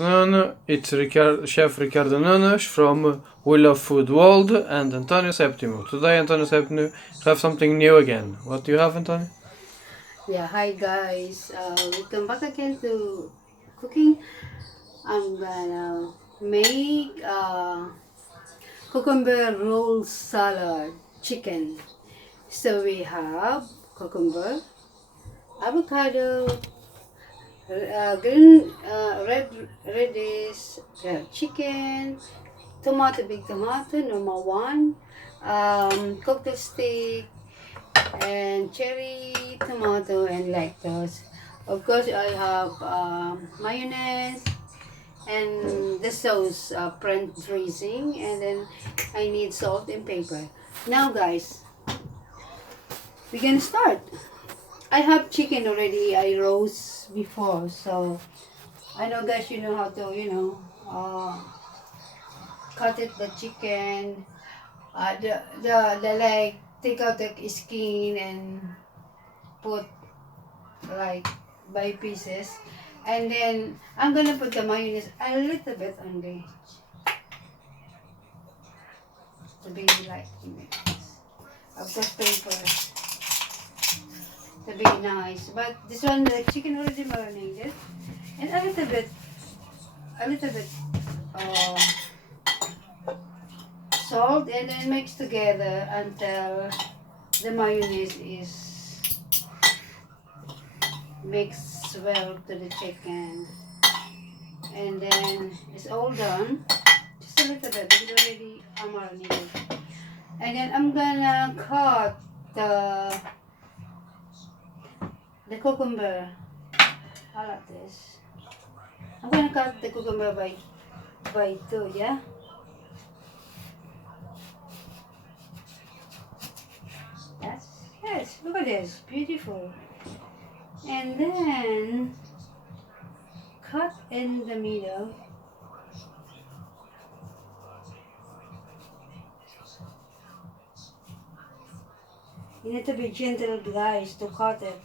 It's Chef Ricardo Nunes from We Love Food World and Antonio Septimo. Today, Antonio Septimo have something new again. What do you have, Antonio? Yeah, hi guys. Welcome back again to cooking. I'm gonna make cucumber roll salad chicken. So we have cucumber, avocado, green red radish, chicken, tomato, big tomato, normal one, cocktail stick, and cherry tomato and lactose. Of course, I have mayonnaise and the sauce, French dressing, and then I need salt and pepper. Now, guys, we can start. I have chicken already. I roast before, so I know, guys, you know how to, cut it the chicken, the leg, take out the skin and put like by pieces, and then I'm gonna put the mayonnaise a little bit only to be like mix. Of course, paper to be nice, but this one the chicken already marinated, and a little bit uh, salt, and then mix together until the mayonnaise is mixed well to the chicken, and then it's all done. Just a little bit because already marinated. And then I'm gonna cut the the cucumber. I like this. I'm gonna cut the cucumber by two, yeah. That's yes. Look at this, beautiful. And then cut in the middle. You need to be gentle, guys, to cut it.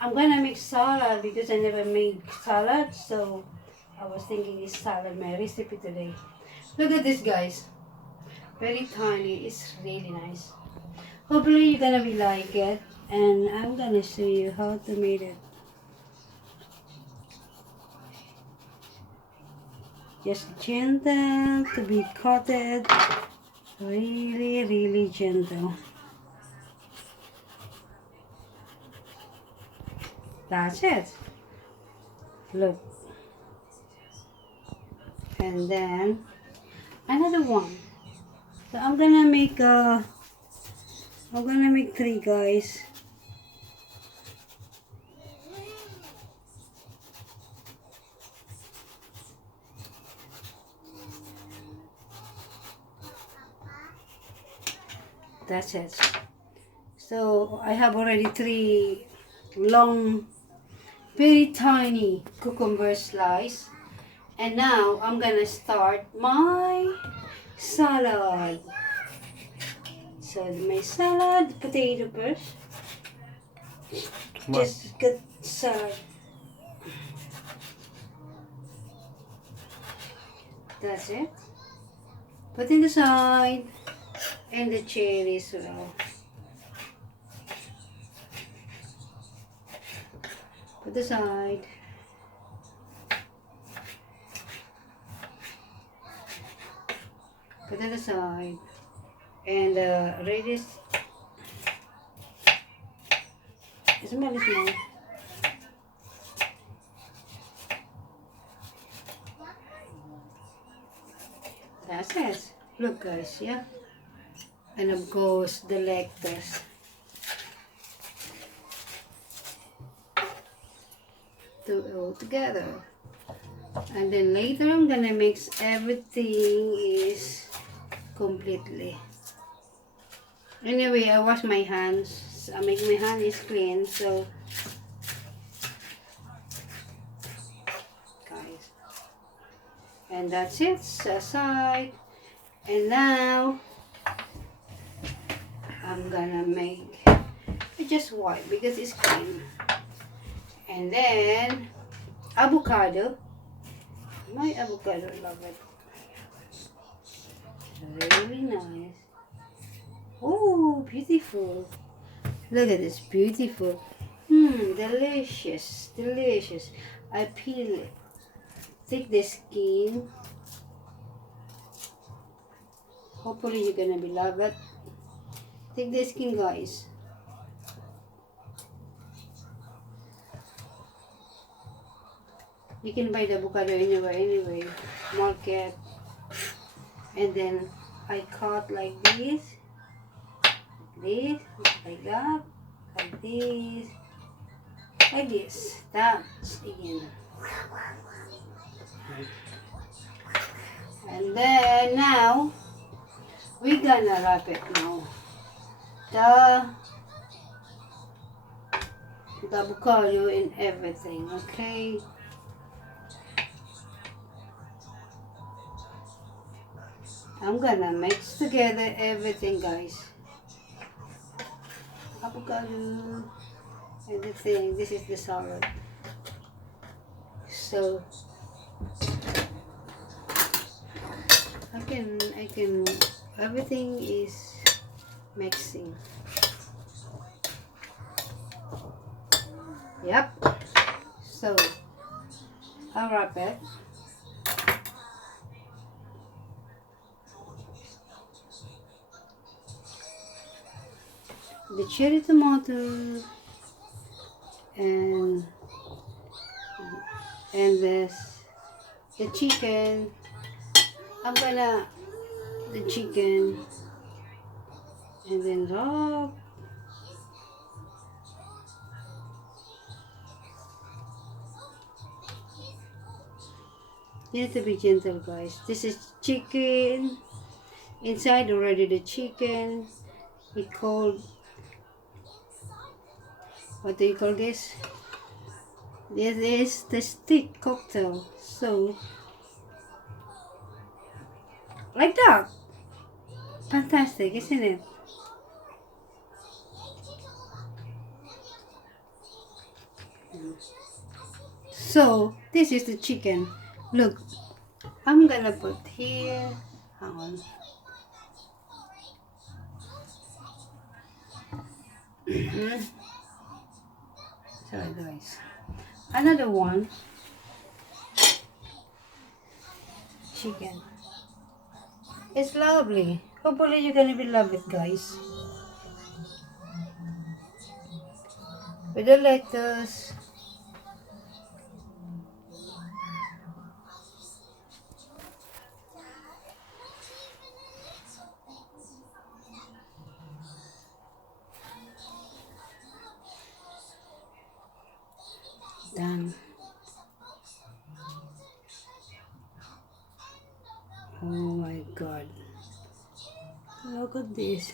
I'm gonna make salad because I never made salad, so I was thinking this salad my recipe today. Look at this, guys. Very tiny. It's really nice. Hopefully you're gonna be like it, and I'm gonna show you how to make it. Just gentle to be coated. Really, really gentle. That's it. Look. And then another one. So I'm gonna make three, guys. That's it. So I have already three long, very tiny cucumber slice. And now I'm gonna start my salad. So my salad, potato first. Just get salad. That's it. Put in the side. And the cherries as well. Put aside. Put it aside. And radish. Small. That's it. Look, guys, yeah. And of course the lettuce. Do it all together. And then later I'm gonna mix everything is completely. Anyway, I wash my hands. I make my hand is clean, so guys. And that's it. Aside. And now I'm gonna make just white because it's clean. And then avocado. My avocado, I love it. Really nice. Oh, beautiful. Look at this, beautiful. Delicious, delicious. I peel it. Take the skin. Hopefully you're gonna be love it. Take the skin, guys. You can buy the avocado anyway, market. And then I cut like this, like that, like this, like this. That's again. And then now we're gonna wrap it now. The avocado and everything, okay? I'm gonna mix together everything, guys. Avocado, everything. This is the salad. So I can, everything is mixing. Yep. So I'll wrap it. The cherry tomato and the chicken. I'm gonna the chicken and then wrap. You need to be gentle, guys. This is chicken. Inside already the chicken. It called, what do you call this? This is the stick cocktail. So like that. Fantastic, isn't it? So this is the chicken. Look, I'm gonna put here. Hang on. Sorry, guys. Another one. Chicken. It's lovely. Hopefully you're gonna be love it, guys. With the lettuce. Done. Oh my god. Look at this.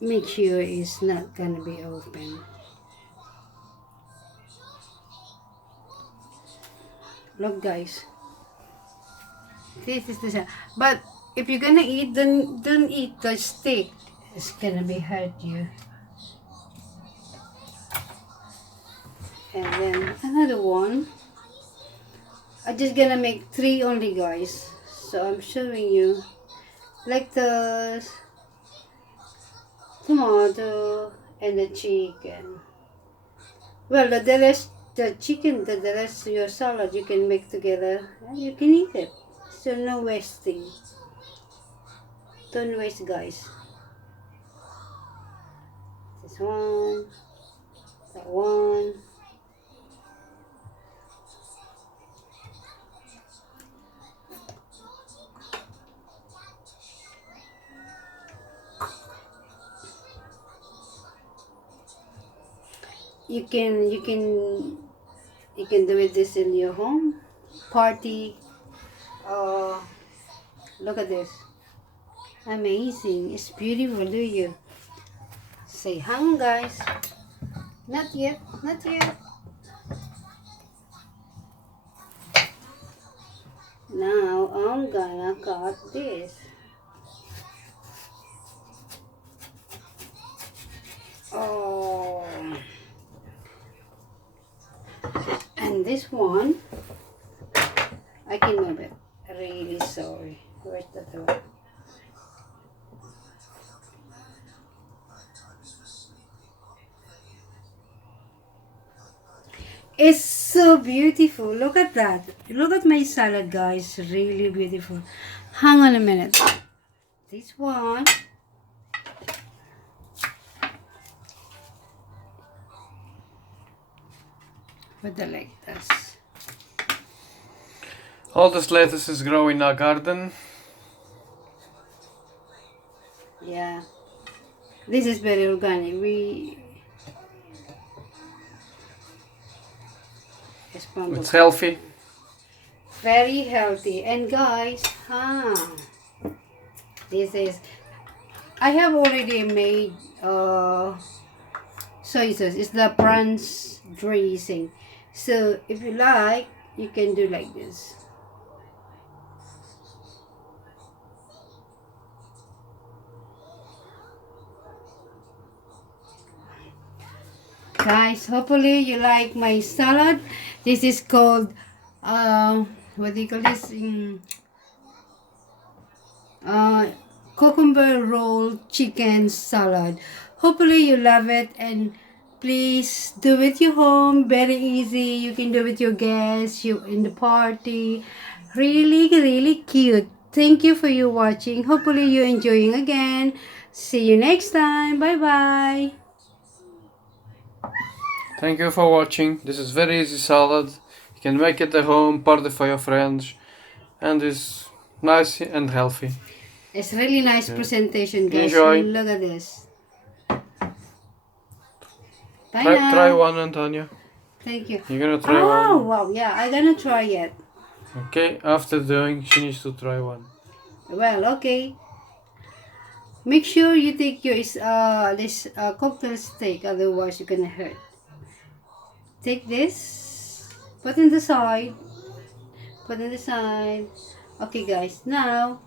Make sure it's not gonna be open. Look, guys. This is the, but if you're gonna eat, then don't eat the steak. It's gonna be hurt you. And then another one. I'm just gonna make 3 only, guys. So I'm showing you lettuce, tomato, and the chicken. Well, the rest, the chicken, the rest of your salad you can make together and you can eat it. So no wasting. Don't waste, guys. This one, that one. You can do it this in your home party. Look at this, amazing! It's beautiful. Do you say hang, guys? Not yet, not yet. Now I'm gonna cut this. Oh. And this one, I can move it. Really sorry. Where's the door? It's so beautiful. Look at that. Look at my salad, guys. Really beautiful. Hang on a minute. This one. Put it like this. All this lettuce is growing in our garden. Yeah. This is very organic. It's healthy. Very healthy. And guys, this is, I have already made soy sauce. It's the prawns dressing. So if you like, you can do like this. Guys, hopefully you like my salad. This is called what do you call this? Cucumber roll chicken salad. Hopefully you love it, and please do it your home. Very easy. You can do it with your guests, you in the party. Really cute. Thank you for you watching. Hopefully you're enjoying again. See you next time. Bye bye. Thank you for watching. This is very easy salad. You can make it at home, party for your friends, and it's nice and healthy. It's really nice presentation, guys. Enjoy. Look at this. Bye Try, now. try one, Antonia. Thank you. You're gonna try Oh, one. wow. Yeah, I'm gonna try it. Okay, after doing, she needs to try one. Well, okay. Make sure you take your this cocktail steak, otherwise you're gonna hurt. Take this, put in the side, put in the side. Okay, guys. Now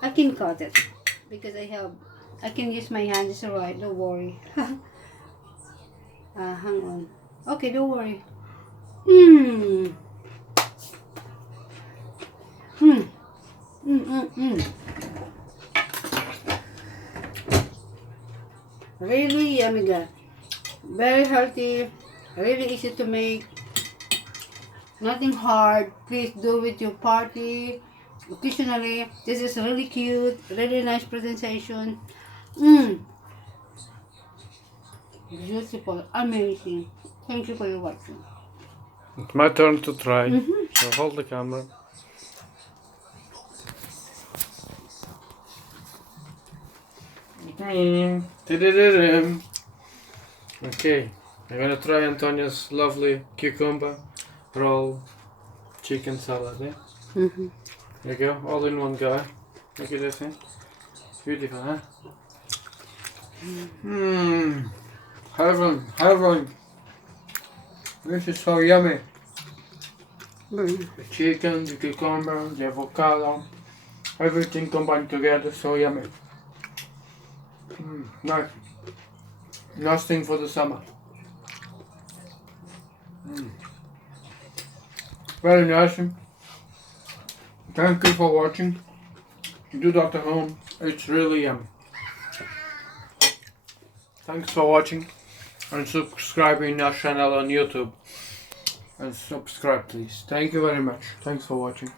I can cut it because I can use my hand. It's alright. Don't worry. Hang on. Okay, don't worry. Mmm. Hmm. Really yummy, guys. Very healthy. Really easy to make. Nothing hard. Please do with your party. Occasionally. This is really cute. Really nice presentation. Beautiful. Amazing. Thank you for your watching. It's my turn to try. So hold the camera. Okay, I'm gonna try Antonia's lovely cucumber roll chicken salad. Yeah? There you go, all in one go. Look at this, eh? It's beautiful, huh? Heaven. This is so yummy. The chicken, the cucumber, the avocado, everything combined together, so yummy. Nice. Nice thing for the summer. Very nice. Thank you for watching. Do that at home. It's really yummy. Thanks for watching and subscribing our channel on YouTube. And subscribe, please. Thank you very much. Thanks for watching.